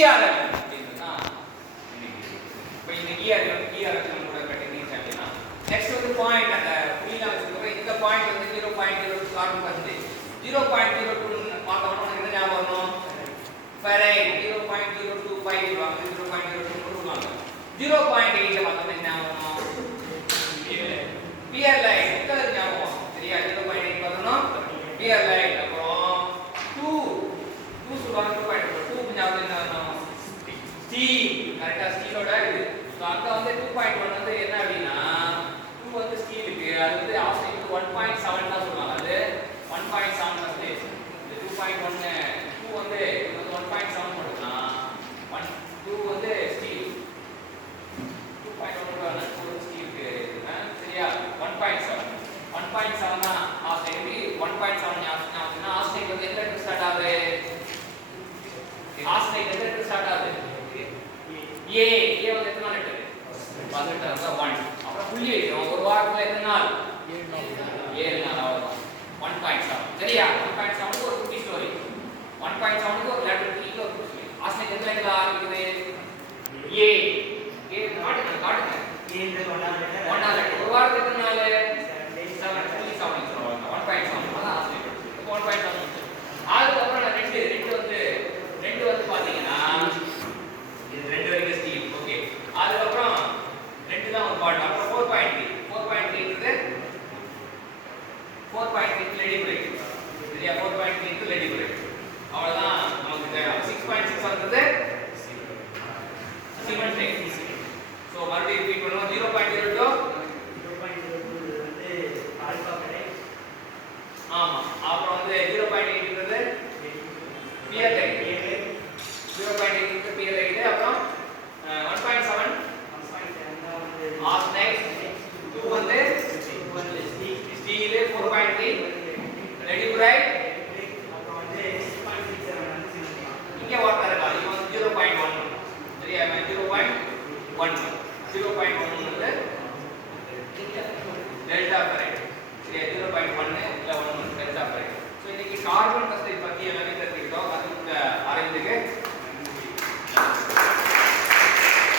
ERM அப்படின்னா இப்போ இந்த ERM நம்ம கூட கட்டினீங்க அப்படின்னா நெக்ஸ்ட் வந்து பாயிண்ட் அந்த புள்ளியில வச்சிருக்கோம் இந்த பாயிண்ட் வந்து 0.02 கார்பன் பர்சன்டேஜ் 0.02 பார்த்தோம்னா உங்களுக்கு என்ன ஞாபகம் வரும் ஃபெரைட் 0.025 வாங்க 0.02 கொடுப்பாங்க 0.8 பார்த்தோம்னா என்ன ஞாபகம் பியர் லைட் கலர் ஞாபகம் சரியா 0.8 பார்த்தோம்னா பியர் லைட் அப்புறம் 2 சொல்வாங்க 2.2 ஞாபகம் என்ன வரும் ஸ்டீல் கரெக்ட்டா ஸ்டீலோட இது சோ அங்க வந்து 2.1 வந்து என்ன அப்படினா 2 வந்து ஸ்டீலுக்கு அது வந்து ஆக்சைடுக்கு 1.7 தான் சொல்வாங்க அது 1.7% இந்த 2.1 2 வந்து 1.7 போட்டுக்கலாம் 2 வந்து ஸ்டீல் 2.1 வந்து ஸ்டீலுக்கு சரியா 1.7 தான் ஆக்சைடு 1.7 ஞாபகம் ஆக்சைடு வந்து எந்த இடத்துல ஸ்டார்ட் ஆகுது ஆக்சைடு எந்த இடத்துல ஸ்டார்ட் ஆகுது ஏ வந்து எத்தனை லெட்டர் 18 தான் 1 அப்புறம் புள்ளி வைக்கிறோம் ஒரு வாரத்துல எத்தனை நாள் 7 நாள் அவ்வளவுதான் 1.7 சரியா 1.7 க்கு ஒரு குட்டி ஸ்டோரி 1.7 க்கு ஒரு லெட்டர் க்கு ஒரு குட்டி ஸ்டோரி ஆக்சைடு எந்த லெட்டர்ல ஆரம்பிக்குது ஏ காட்டுங்க ஏ இந்த 1 லெட்டர் ஒரு வாரத்துல எத்தனை நாள் 7 புள்ளி 7 சொல்றாங்க 1.7 அதான் ஆக்சைடு 1.7 அதுக்கு அப்புறம் ரெண்டு வந்து பாத்தீங்கன்னா இது ரெண்டு வரைக்கும் ஸ்டீல் ஓகே அதுக்கு அப்புறம் ரெண்டு தான் ஒரு பார்ட் அப்புறம் 4.3 ன்றது 4.3 லெடி பிரேக் சரியா 4.3 க்கு லெடி பிரேக் அவ்வளவுதான் நமக்கு தேவை 6.6 ன்றது சிமெண்ட் டெக் சோ மறுபடியும் ரிப்பீட் பண்ணுவோம் 0.02 வந்து ஆல்பா கடை ஆமா அப்புறம் வந்து 0.8 ன்றது பியர் லைட் 0.8 க்கு பியர் லைட் அப்புறம் 1.7 ஆர்சனைட் 2 வந்து ஸ்டீல் 4.3 ரெடி பிரைட் அப்புறம் வந்து 6.67 இங்க வாட்டர் இருக்கா இது வந்து 0.1 சரியா 0.1